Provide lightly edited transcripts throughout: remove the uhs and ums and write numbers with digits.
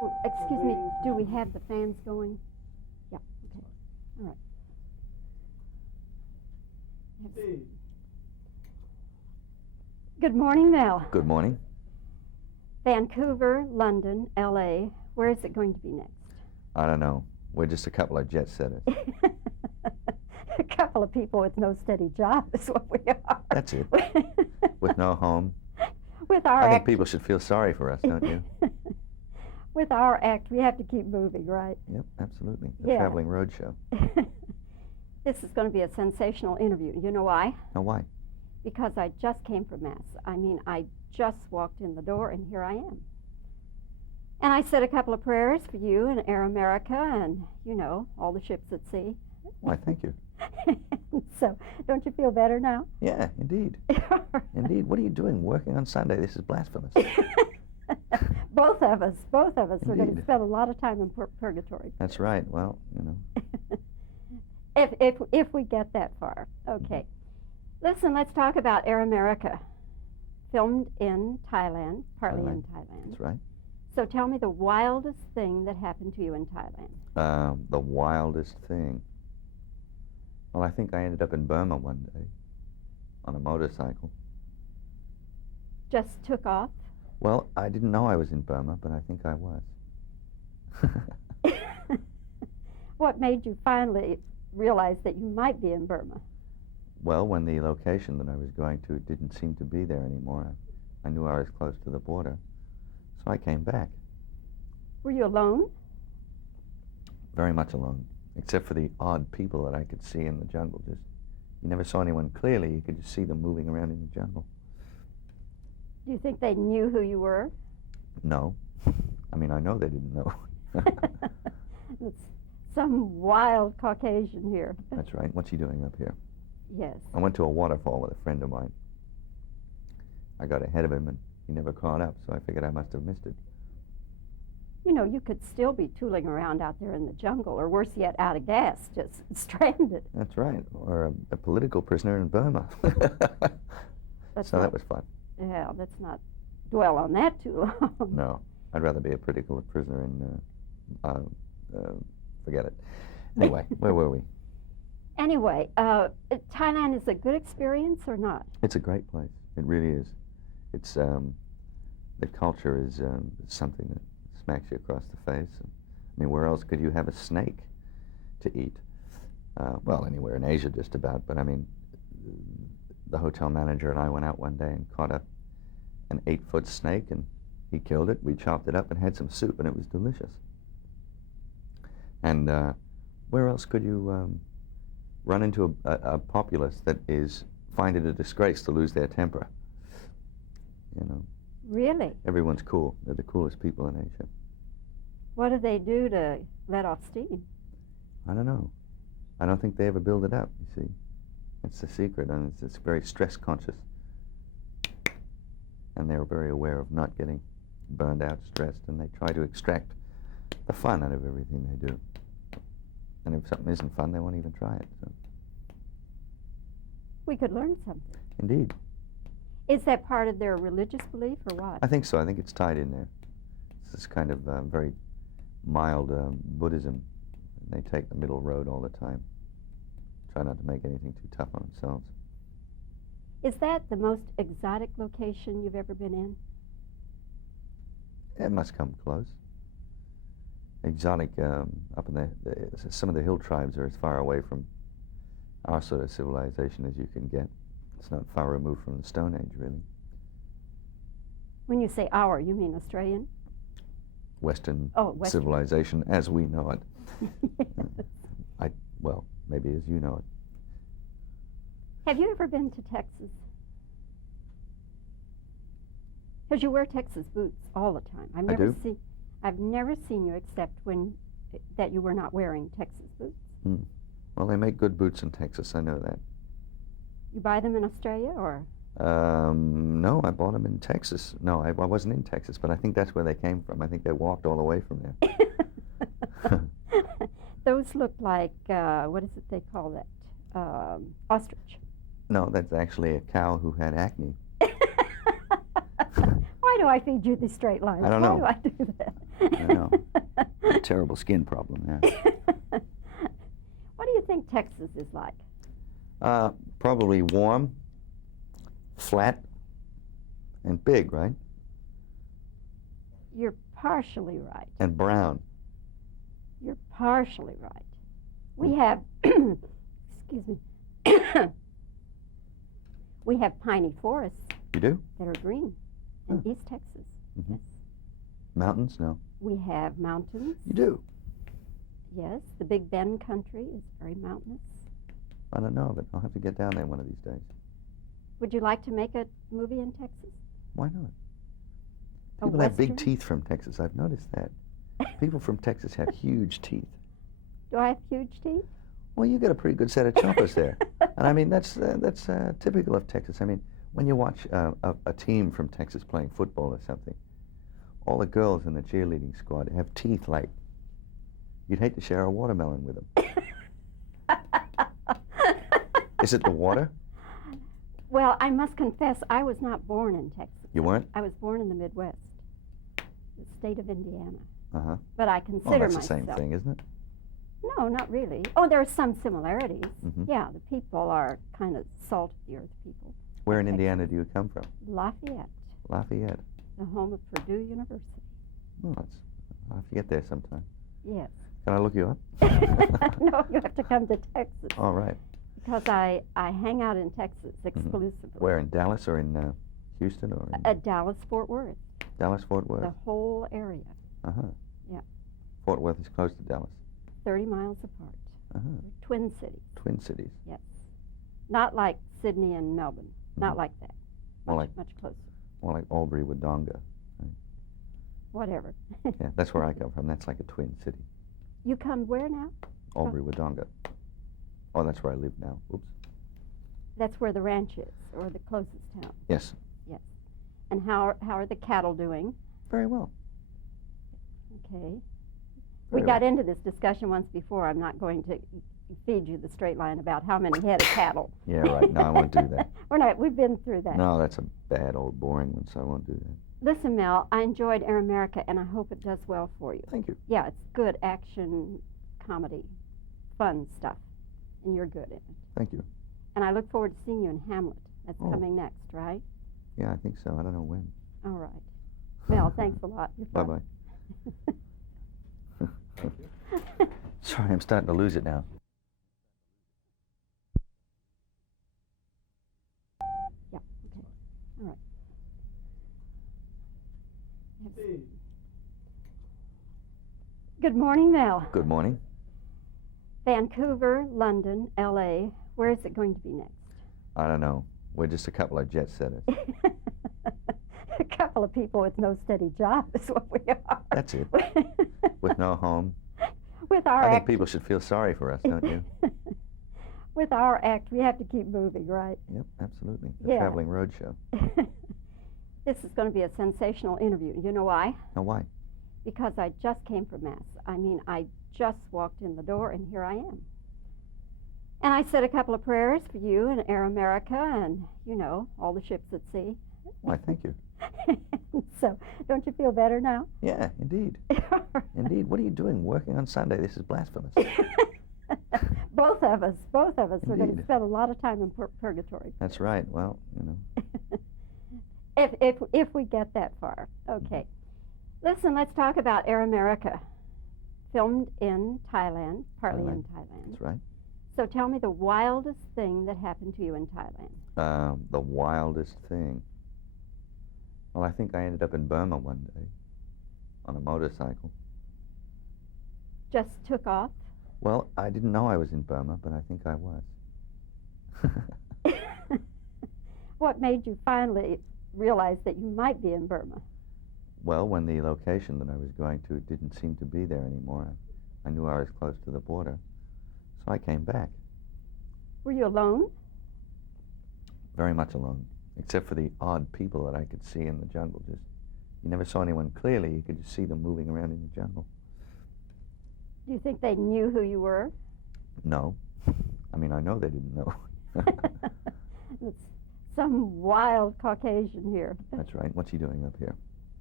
Oh, excuse me, do we have the fans going? Yeah, okay. All right. Good morning, Mel. Good morning. Vancouver, London, L.A. Where is it going to be next? I don't know. We're just a couple of jet setters. A couple of people with no steady job is what we are. That's it. With no home. With our I think act, people should feel sorry for us, don't you? with our act, we have to keep moving, right? Yep, absolutely. The Yeah. traveling road show. This is going to be a sensational interview. You know why? Now, why? Because I just came from Mass. I mean, I just walked in the door, and here I am. And I said a couple of prayers for you and Air America and, you know, all the ships at sea. Why, thank you. So, don't you feel better now? Yeah, indeed. Indeed. What are you doing working on Sunday? This is blasphemous. Both of us are going to Indeed. spend a lot of time in purgatory. That's right. Well, you know. If we get that far. Okay. Listen, let's talk about Air America. Filmed in Thailand, partly in Thailand. That's right. So tell me the wildest thing that happened to you in Thailand. The wildest thing. Well, I think I ended up in Burma one day on a motorcycle. Just took off? Well, I didn't know I was in Burma, but I think I was. What made you finally realize that you might be in Burma? Well, when the location that I was going to didn't seem to be there anymore, I knew I was close to the border, so I came back. Were you alone? Very much alone, except for the odd people that I could see in the jungle. Just, you never saw anyone clearly. You could just see them moving around in the jungle. Do you think they knew who you were? No. I mean, I know they didn't know. It's some wild Caucasian here. That's right. What's he doing up here? Yes. I went to a waterfall with a friend of mine. I got ahead of him, and he never caught up, so I figured I must have missed it. You know, you could still be tooling around out there in the jungle, or worse yet, out of gas, just stranded. That's right. Or a political prisoner in Burma. So that was fun. Yeah, let's not dwell on that too long. No. I'd rather be a political prisoner in, forget it. Anyway, where were we? Anyway, Thailand is a good experience or not? It's a great place. It really is. It's, the culture is something that smacks you across the face. I mean, where else could you have a snake to eat? Well, anywhere in Asia just about, but I mean, the hotel manager and I went out one day and caught an 8-foot snake, and he killed it. We chopped it up and had some soup, and it was delicious. And where else could you run into a populace that find it a disgrace to lose their temper? You know. Really? Everyone's cool. They're the coolest people in Asia. What do they do to let off steam? I don't know. I don't think they ever build it up, you see. It's the secret, and it's very stress-conscious. And they're very aware of not getting burned out, stressed, and they try to extract the fun out of everything they do. And if something isn't fun, they won't even try it. So. We could learn something. Indeed. Is that part of their religious belief or what? I think so. I think it's tied in there. It's this kind of very mild Buddhism. They take the middle road all the time. Try not to make anything too tough on themselves. Is that the most exotic location you've ever been in? It must come close. Exotic, up in some of the hill tribes are as far away from our sort of civilization as you can get. It's not far removed from the Stone Age, really. When you say our, you mean Australian? Western, Western. Civilization as we know it. Well, maybe as you know it. Have you ever been to Texas? Because you wear Texas boots all the time. I've never seen you except that you were not wearing Texas boots. Hmm. Well, they make good boots in Texas, I know that. You buy them in Australia, or? No, I bought them in Texas. No, I wasn't in Texas, but I think that's where they came from. I think they walked all the way from there. Those look like, what is it they call that? Ostrich. No, that's actually a cow who had acne. Why do I feed you these straight lines? I don't know. Why do I do that? I know. A terrible skin problem, yeah. What do you think Texas is like? Probably warm, flat, and big, right? You're partially right. And brown. You're partially right. We have, excuse me, we have piney forests You do? that are green in Huh. East Texas. Mhm. Yes. Mountains? No. We have mountains. You do? Yes, the Big Bend country is very mountainous. I don't know of it. I'll have to get down there one of these days. Would you like to make a movie in Texas? Why not? A People have big Western? teeth from Texas. I've noticed that. People from Texas have huge teeth. Do I have huge teeth? Well, you got a pretty good set of choppers there. And I mean, that's typical of Texas. I mean, when you watch a team from Texas playing football or something, all the girls in the cheerleading squad have teeth like you'd hate to share a watermelon with them. Is it the water? Well, I must confess, I was not born in Texas. You weren't? I was born in the Midwest, the state of Indiana. Uh-huh. But I Well, consider that's the myself. same thing, isn't it? No, not really. Oh, there are some similarities. Mhm. Yeah, the people are kind of salt of the earth people. Where in Texas. Indiana do you come from? Lafayette, Lafayette. the home of Purdue University. Well, I'll have to get there sometime. Yes. Can I look you up? No, you have to come to Texas All right. because I hang out in Texas exclusively. Where, in Dallas or in Houston or in At Dallas, Fort Worth, Dallas, Fort Worth? the whole area, Uh-huh. Yeah. Fort Worth is close to Dallas. 30 miles apart. Uh-huh. We're twin cities. Twin cities. Yes. Not like Sydney and Melbourne. Not Mhm. like that. More Much, like- much closer. More like Albury, Wodonga. Whatever. Yeah, that's where I come from. That's like a twin city. You come where now? Albury, Wodonga. Oh, that's where I live now. Oops. That's where the ranch is, or the closest town. Yes. And how are the cattle doing? Very well. Okay. We Very got well. into this discussion once before. I'm not going to feed you the straight line about how many head of cattle. Yeah, right. No, I won't do that. We're not. We've been through that. No, that's a bad old boring one, so I won't do that. Listen, Mel, I enjoyed Air America, and I hope it does well for you. Thank you. Yeah, it's good action, comedy, fun stuff, and you're good in it. Thank you. And I look forward to seeing you in Hamlet. That's Oh. coming next, right? Yeah, I think so. I don't know when. All right. Mel, thanks a lot. You're fun. Bye-bye. Sorry, I'm starting to lose it now. Yeah, okay. All right. Yes. Good morning, Mel. Good morning. Vancouver, London, L.A. Where is it going to be next? I don't know. We're just a couple of jet setters. A couple of people with no steady job is what we are. That's it. With no home. With our I think act, people should feel sorry for us, don't you? with our act, we have to keep moving, right? Yep, absolutely. A Yeah. traveling road show. This is going to be a sensational interview. You know why? Now, why? Because I just came from Mass. I mean, I just walked in the door, and here I am. And I said a couple of prayers for you and Air America and, you know, all the ships at sea. Why, thank you. So, don't you feel better now? Yeah, indeed. Indeed. What are you doing working on Sunday? This is blasphemous. Both of us are going to Indeed. spend a lot of time in purgatory. That's right. Well, you know. If we get that far. Okay. Listen, let's talk about Air America. Filmed in Thailand, partly in Thailand. That's right. So tell me the wildest thing that happened to you in Thailand. The wildest thing. Well, I think I ended up in Burma one day on a motorcycle. Just took off? Well, I didn't know I was in Burma, but I think I was. What made you finally realize that you might be in Burma? Well, when the location that I was going to didn't seem to be there anymore, I knew I was close to the border, so I came back. Were you alone? Very much alone, except for the odd people that I could see in the jungle. Just, you never saw anyone clearly. You could just see them moving around in the jungle. Do you think they knew who you were? No. I mean, I know they didn't know. It's some wild Caucasian here. That's right. What's he doing up here?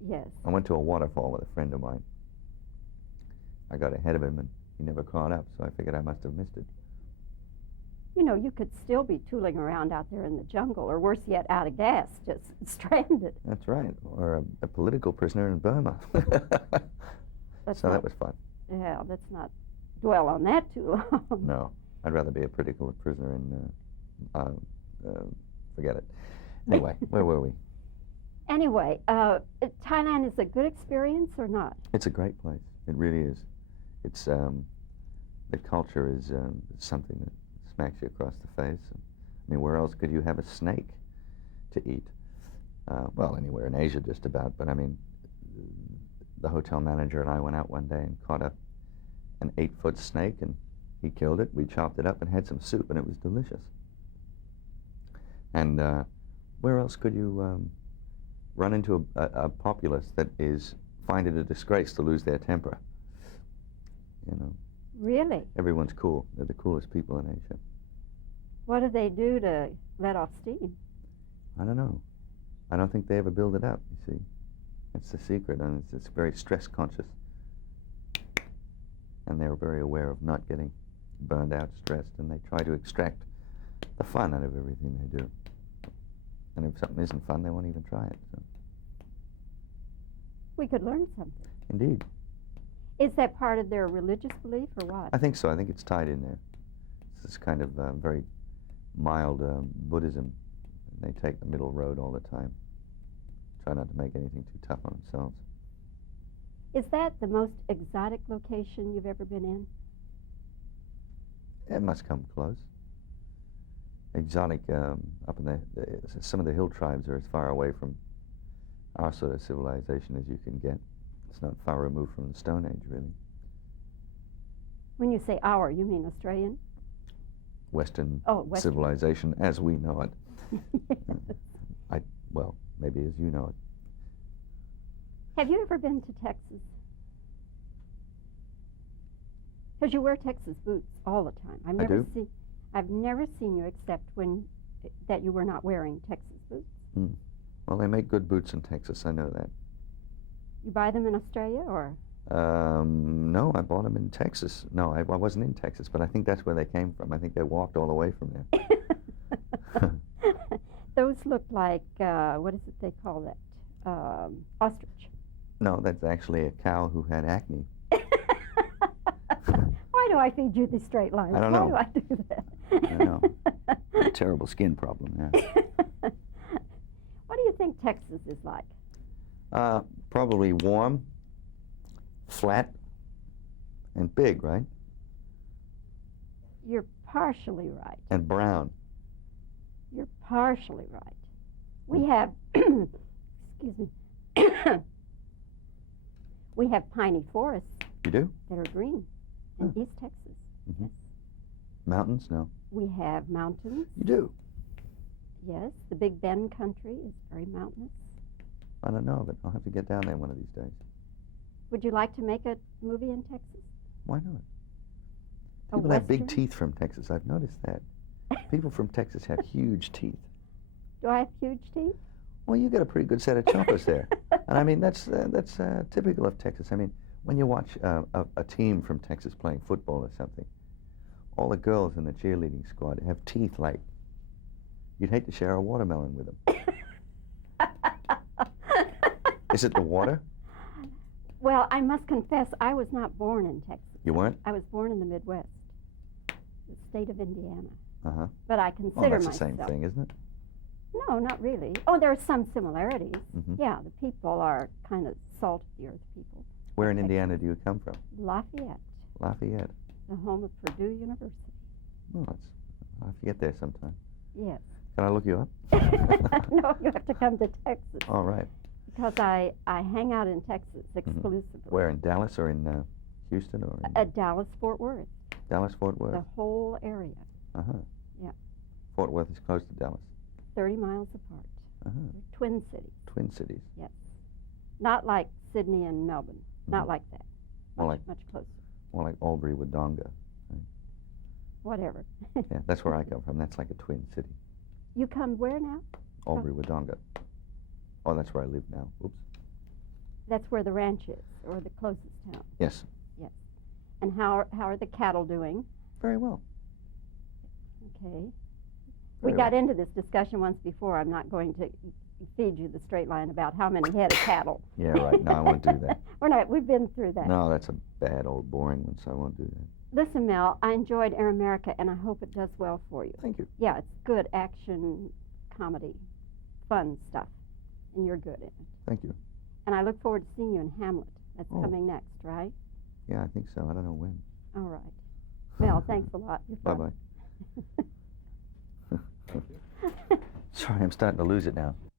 Yes. I went to a waterfall with a friend of mine. I got ahead of him, and he never caught up, so I figured I must have missed it. You know, you could still be tooling around out there in the jungle, or worse yet, out of gas, just stranded. That's right, or a political prisoner in Burma. So that was fun. Yeah, let's not dwell on that too long. No, I'd rather be a political prisoner in, forget it. Anyway, where were we? Anyway, Thailand is a good experience or not? It's a great place. It really is. It's, the culture is something that smacks you across the face. I mean, where else could you have a snake to eat? Well, anywhere in Asia just about, but I mean, the hotel manager and I went out one day and caught an 8-foot snake, and he killed it. We chopped it up and had some soup, and it was delicious. And where else could you run into a populace that find it a disgrace to lose their temper? You know. Really? Everyone's cool. They're the coolest people in Asia. What do they do to let off steam? I don't know. I don't think they ever build it up, you see. It's the secret, and it's very stress-conscious. And they're very aware of not getting burned out, stressed, and they try to extract the fun out of everything they do. And if something isn't fun, they won't even try it. So. We could learn something. Indeed. Is that part of their religious belief or what? I think so. I think it's tied in there. It's this kind of very mild Buddhism. They take the middle road all the time. Try not to make anything too tough on themselves. Is that the most exotic location you've ever been in? It must come close. Exotic, up in some of the hill tribes are as far away from our sort of civilization as you can get. It's not far removed from the Stone Age, really. When you say our, you mean Australian? Western, Western. Civilization as we know it. Well, maybe as you know it. Have you ever been to Texas? Because you wear Texas boots all the time. I've never seen you except that you were not wearing Texas boots. Mm. Well, they make good boots in Texas. I know that. You buy them in Australia, or? No, I bought them in Texas. No, I wasn't in Texas, but I think that's where they came from. I think they walked all the way from there. Those look like, what is it they call that? Ostrich. No, that's actually a cow who had acne. Why do I feed you these straight lines? I don't know. Why do I do that? I know. A terrible skin problem, yeah. What do you think Texas is like? Probably warm, flat, and big, right? You're partially right. And brown. You're partially right. We have, excuse me, we have piney forests. You do? That are green in East Texas. Mm-hmm. Yes. Mountains? No. We have mountains. You do? Yes. The Big Bend country is very mountainous. I don't know of it. I'll have to get down there one of these days. Would you like to make a movie in Texas? Why not? A People have big Western? teeth from Texas. I've noticed that. People from Texas have huge teeth. Do I have huge teeth? Well, you got a pretty good set of choppers there. And I mean, that's typical of Texas. I mean, when you watch a team from Texas playing football or something, all the girls in the cheerleading squad have teeth like you'd hate to share a watermelon with them. Is it the water? Well, I must confess, I was not born in Texas. You weren't? I was born in the Midwest, the state of Indiana. Uh-huh. But I consider Well, that's myself. the same thing, isn't it? No, not really. Oh, there are some similarities. Mm-hmm. Yeah, the people are kind of salt-of-the-earth people. Where in Indiana do you come from? Lafayette, Lafayette. the home of Purdue University. Well, I'll have to get there sometime. Yes. Can I look you up? No, you have to come to Texas. All right. Because I hang out in Texas exclusively. Where, in Dallas or in Houston or in Dallas, Fort Worth. Dallas, Fort Worth? The whole area. Uh-huh. Yeah. Fort Worth is close to Dallas. 30 miles apart. Uh-huh. They're twin cities. Twin cities. Yes. Not like Sydney and Melbourne. Not like that. More Much closer. More like Albury Wodonga. Whatever. Yeah, that's where I come from. That's like a twin city. You come where now? Albury Wodonga. Oh, that's where I live now. Oops. That's where the ranch is, or the closest town. Yes. Yes. And how are the cattle doing? Very well. Okay. We got into this discussion once before. I'm not going to feed you the straight line about how many head of cattle. Yeah, right. No, I won't do that. We've been through that. No, that's a bad old boring one, so I won't do that. Listen, Mel, I enjoyed Air America, and I hope it does well for you. Thank you. Yeah, it's good action, comedy, fun stuff, and you're good in it. Thank you. And I look forward to seeing you in Hamlet. That's coming next, right? Yeah, I think so. I don't know when. All right. Mel, thanks a lot. You're fun. Bye-bye. Sorry, I'm starting to lose it now.